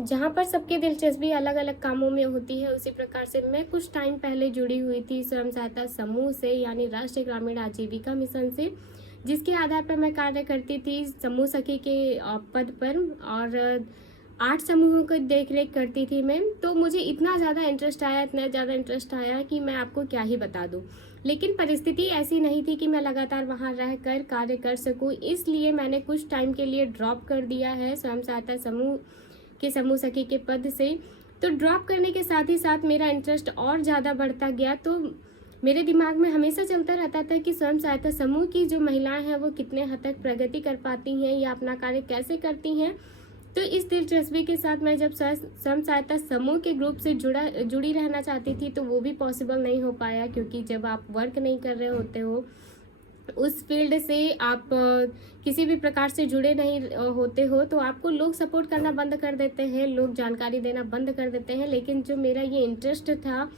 जहाँ पर सबकी दिलचस्पी अलग अलग कामों में होती है, उसी प्रकार से मैं कुछ टाइम पहले जुड़ी हुई थी स्वयं सहायता समूह से, यानी राष्ट्रीय ग्रामीण आजीविका मिशन से, जिसके आधार पर मैं कार्य करती थी समूह सखी के पद पर। और 8 समूहों को देख रेख करती थी मैं। तो मुझे इतना ज़्यादा इंटरेस्ट आया कि मैं आपको क्या ही बता दूँ। लेकिन परिस्थिति ऐसी नहीं थी कि मैं लगातार वहाँ रह कर कार्य कर सकूँ, इसलिए मैंने कुछ टाइम के लिए ड्रॉप कर दिया है स्वयं सहायता समूह के समूह सखी के पद से। तो ड्रॉप करने के साथ ही साथ मेरा इंटरेस्ट और ज़्यादा बढ़ता गया। तो मेरे दिमाग में हमेशा चलता रहता था कि स्वयं सहायता समूह की जो महिलाएं हैं वो कितने हद तक प्रगति कर पाती हैं या अपना कार्य कैसे करती हैं। तो इस दिलचस्पी के साथ मैं जब स्वयं सहायता समूह के ग्रुप से जुड़ी रहना चाहती थी, तो वो भी पॉसिबल नहीं हो पाया, क्योंकि जब आप वर्क नहीं कर रहे होते हो उस फील्ड से, आप किसी भी प्रकार से जुड़े नहीं होते हो, तो आपको लोग सपोर्ट करना बंद कर देते हैं, लोग जानकारी देना बंद कर देते हैं। लेकिन जो मेरा ये इंटरेस्ट था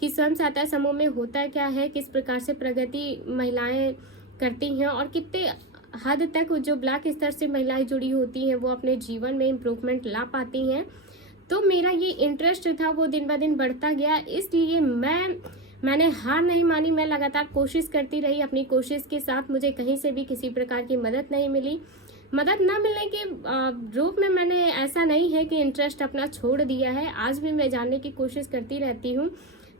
कि स्वयं सहायता समूह में होता क्या है, किस प्रकार से प्रगति महिलाएं करती हैं और कितने हद तक जो ब्लॉक स्तर से महिलाएं जुड़ी होती हैं वो अपने जीवन में इम्प्रूवमेंट ला पाती हैं। तो मेरा ये इंटरेस्ट था वो दिन ब दिन बढ़ता गया, इसलिए मैंने हार नहीं मानी। मैं लगातार कोशिश करती रही। अपनी कोशिश के साथ मुझे कहीं से भी किसी प्रकार की मदद नहीं मिली। मदद न मिलने के रूप में मैंने ऐसा नहीं है कि इंटरेस्ट अपना छोड़ दिया है, आज भी मैं जानने की कोशिश करती रहती हूँ।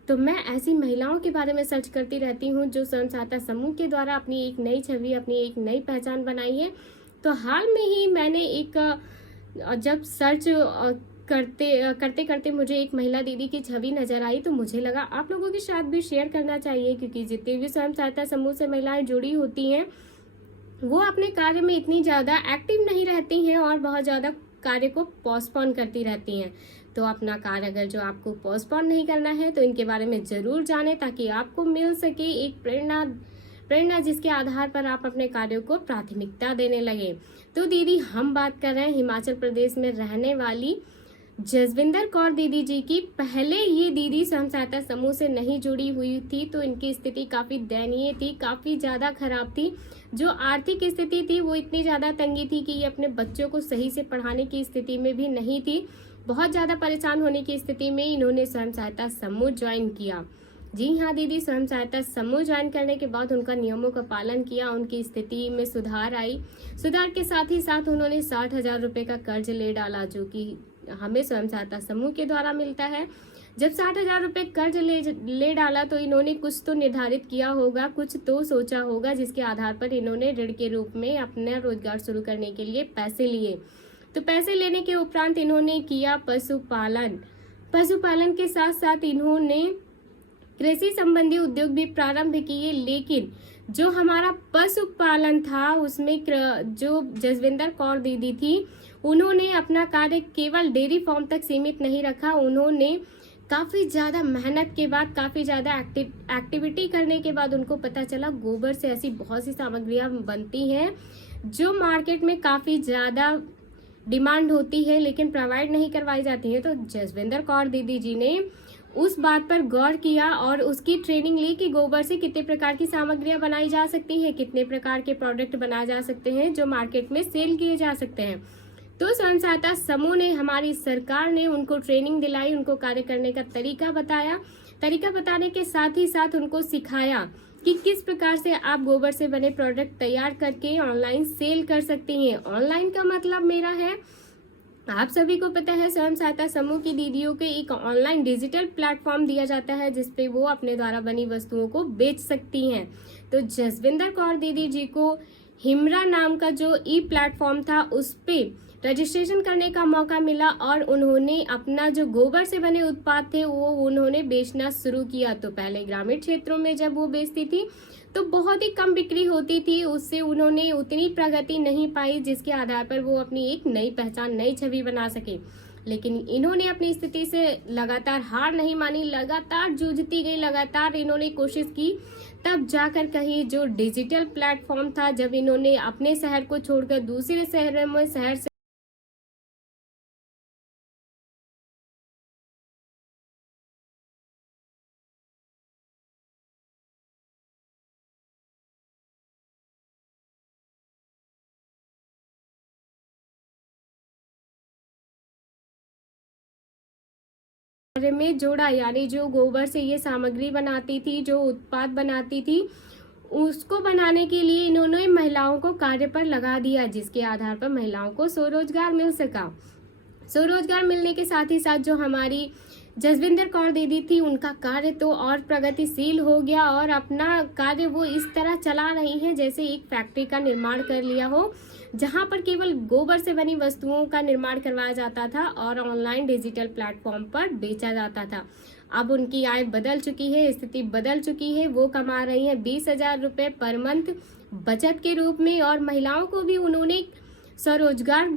तो मैं ऐसी महिलाओं के बारे में सर्च करती रहती हूँ जो स्वयं सहायता समूह के द्वारा अपनी एक नई छवि, अपनी एक नई पहचान बनाई है। तो हाल में ही मैंने एक जब सर्च करते करते मुझे एक महिला दीदी की छवि नजर आई, तो मुझे लगा आप लोगों के साथ भी शेयर करना चाहिए, क्योंकि जितनी भी स्वयं सहायता समूह से महिलाएं जुड़ी होती हैं वो अपने कार्य में इतनी ज़्यादा एक्टिव नहीं रहती हैं और बहुत ज़्यादा कार्य को पोस्टपोन करती रहती हैं। तो अपना कार्य अगर जो आपको पोस्टपोन नहीं करना है तो इनके बारे में ज़रूर जानें, ताकि आपको मिल सके एक प्रेरणा जिसके आधार पर आप अपने कार्यों को प्राथमिकता देने लगे। तो दीदी, हम बात कर रहे हैं हिमाचल प्रदेश में रहने वाली जसविंदर कौर दीदी जी की। पहले ये दीदी स्वयं सहायता समूह से नहीं जुड़ी हुई थी, तो इनकी स्थिति काफ़ी दयनीय थी, काफ़ी ज़्यादा खराब थी। जो आर्थिक स्थिति थी वो इतनी ज़्यादा तंगी थी कि ये अपने बच्चों को सही से पढ़ाने की स्थिति में भी नहीं थी। बहुत ज़्यादा परेशान होने की स्थिति में इन्होंने स्वयं सहायता समूह ज्वाइन किया। जी हाँ दीदी, स्वयं सहायता समूह ज्वाइन करने के बाद उनका नियमों का पालन किया, उनकी स्थिति में सुधार आई। सुधार के साथ ही साथ उन्होंने 60,000 रुपये का कर्ज ले डाला, जो कि हमें स्वयं सहायता समूह के द्वारा मिलता है। जब 60,000 रुपये कर्ज ले डाला तो इन्होंने कुछ तो निर्धारित किया होगा, कुछ तो सोचा होगा, जिसके आधार पर इन्होंने ऋण के रूप में अपना रोजगार शुरू करने के लिए पैसे लिए। तो पैसे लेने के उपरांत इन्होंने किया पशुपालन। पशुपालन के साथ साथ इन्होंने कृषि संबंधी उद्योग भी प्रारंभ किए। लेकिन जो हमारा पशुपालन था उसमें जो जसविंदर कौर दीदी थी, उन्होंने अपना कार्य केवल डेयरी फार्म तक सीमित नहीं रखा। उन्होंने काफ़ी ज़्यादा मेहनत के बाद, काफ़ी ज़्यादा एक्टिविटी करने के बाद उनको पता चला गोबर से ऐसी बहुत सी सामग्रियां बनती हैं जो मार्केट में काफ़ी ज़्यादा डिमांड होती है, लेकिन प्रोवाइड नहीं करवाई जाती है। तो जसविंदर कौर दीदी जी ने उस बात पर गौर किया और उसकी ट्रेनिंग ली कि गोबर से कितने प्रकार की सामग्रियां बनाई जा सकती हैं, कितने प्रकार के प्रोडक्ट बनाए जा सकते हैं जो मार्केट में सेल किए जा सकते हैं। तो स्वयं सहायता समूह ने, हमारी सरकार ने उनको ट्रेनिंग दिलाई, उनको कार्य करने का तरीका बताया। तरीका बताने के साथ ही साथ उनको सिखाया कि किस प्रकार से आप गोबर से बने प्रोडक्ट तैयार करके ऑनलाइन सेल कर सकती हैं। ऑनलाइन का मतलब मेरा है, आप सभी को पता है स्वयं सहायता समूह की दीदियों को एक ऑनलाइन डिजिटल प्लेटफॉर्म दिया जाता है जिसपे वो अपने द्वारा बनी वस्तुओं को बेच सकती हैं। तो जसविंदर कौर दीदी जी को हिमरा नाम का जो ई प्लेटफॉर्म था उस पे रजिस्ट्रेशन करने का मौका मिला और उन्होंने अपना जो गोबर से बने उत्पाद थे वो उन्होंने बेचना शुरू किया। तो पहले ग्रामीण क्षेत्रों में जब वो बेचती थी तो बहुत ही कम बिक्री होती थी, उससे उन्होंने उतनी प्रगति नहीं पाई जिसके आधार पर वो अपनी एक नई पहचान, नई छवि बना सके। लेकिन इन्होंने अपनी स्थिति से लगातार हार नहीं मानी, लगातार जूझती गई, लगातार इन्होंने कोशिश की। तब जाकर कहीं जो डिजिटल प्लेटफॉर्म था, जब इन्होंने अपने शहर को छोड़कर दूसरे शहर से कार्य में जोड़ा, यानी जो गोबर से ये सामग्री बनाती थी, जो उत्पाद बनाती थी, उसको बनाने के लिए इन्होंने महिलाओं को कार्य पर लगा दिया, जिसके आधार पर महिलाओं को स्वरोजगार मिल सका। स्वरोजगार मिलने के साथ ही साथ जो हमारी जसविंदर कौर दीदी थी, उनका कार्य तो और प्रगतिशील हो गया और अपना कार्य वो इस तरह चला रही हैं जैसे एक फैक्ट्री का निर्माण कर लिया हो, जहां पर केवल गोबर से बनी वस्तुओं का निर्माण करवाया जाता था और ऑनलाइन डिजिटल प्लेटफॉर्म पर बेचा जाता था। अब उनकी आय बदल चुकी है, स्थिति बदल चुकी है। वो कमा रही हैं 20,000 रुपये पर मंथ बचत के रूप में, और महिलाओं को भी उन्होंने स्वरोजगार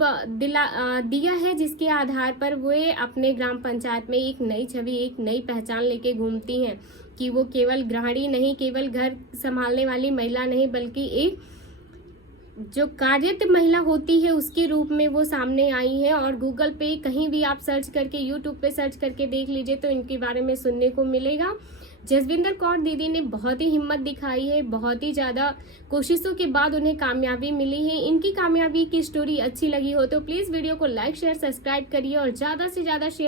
दिया है, जिसके आधार पर वे अपने ग्राम पंचायत में एक नई छवि, एक नई पहचान लेके घूमती हैं कि वो केवल गृहिणी नहीं, केवल घर संभालने वाली महिला नहीं, बल्कि एक जो कार्यरत महिला होती है उसके रूप में वो सामने आई है। और गूगल पे कहीं भी आप सर्च करके, यूट्यूब पे सर्च करके देख लीजिए तो इनके बारे में सुनने को मिलेगा। जसविंदर कौर दीदी ने बहुत ही हिम्मत दिखाई है, बहुत ही ज़्यादा कोशिशों के बाद उन्हें कामयाबी मिली है। इनकी कामयाबी की स्टोरी अच्छी लगी हो तो प्लीज़ वीडियो को लाइक शेयर सब्सक्राइब करिए और ज़्यादा से ज़्यादा शेयर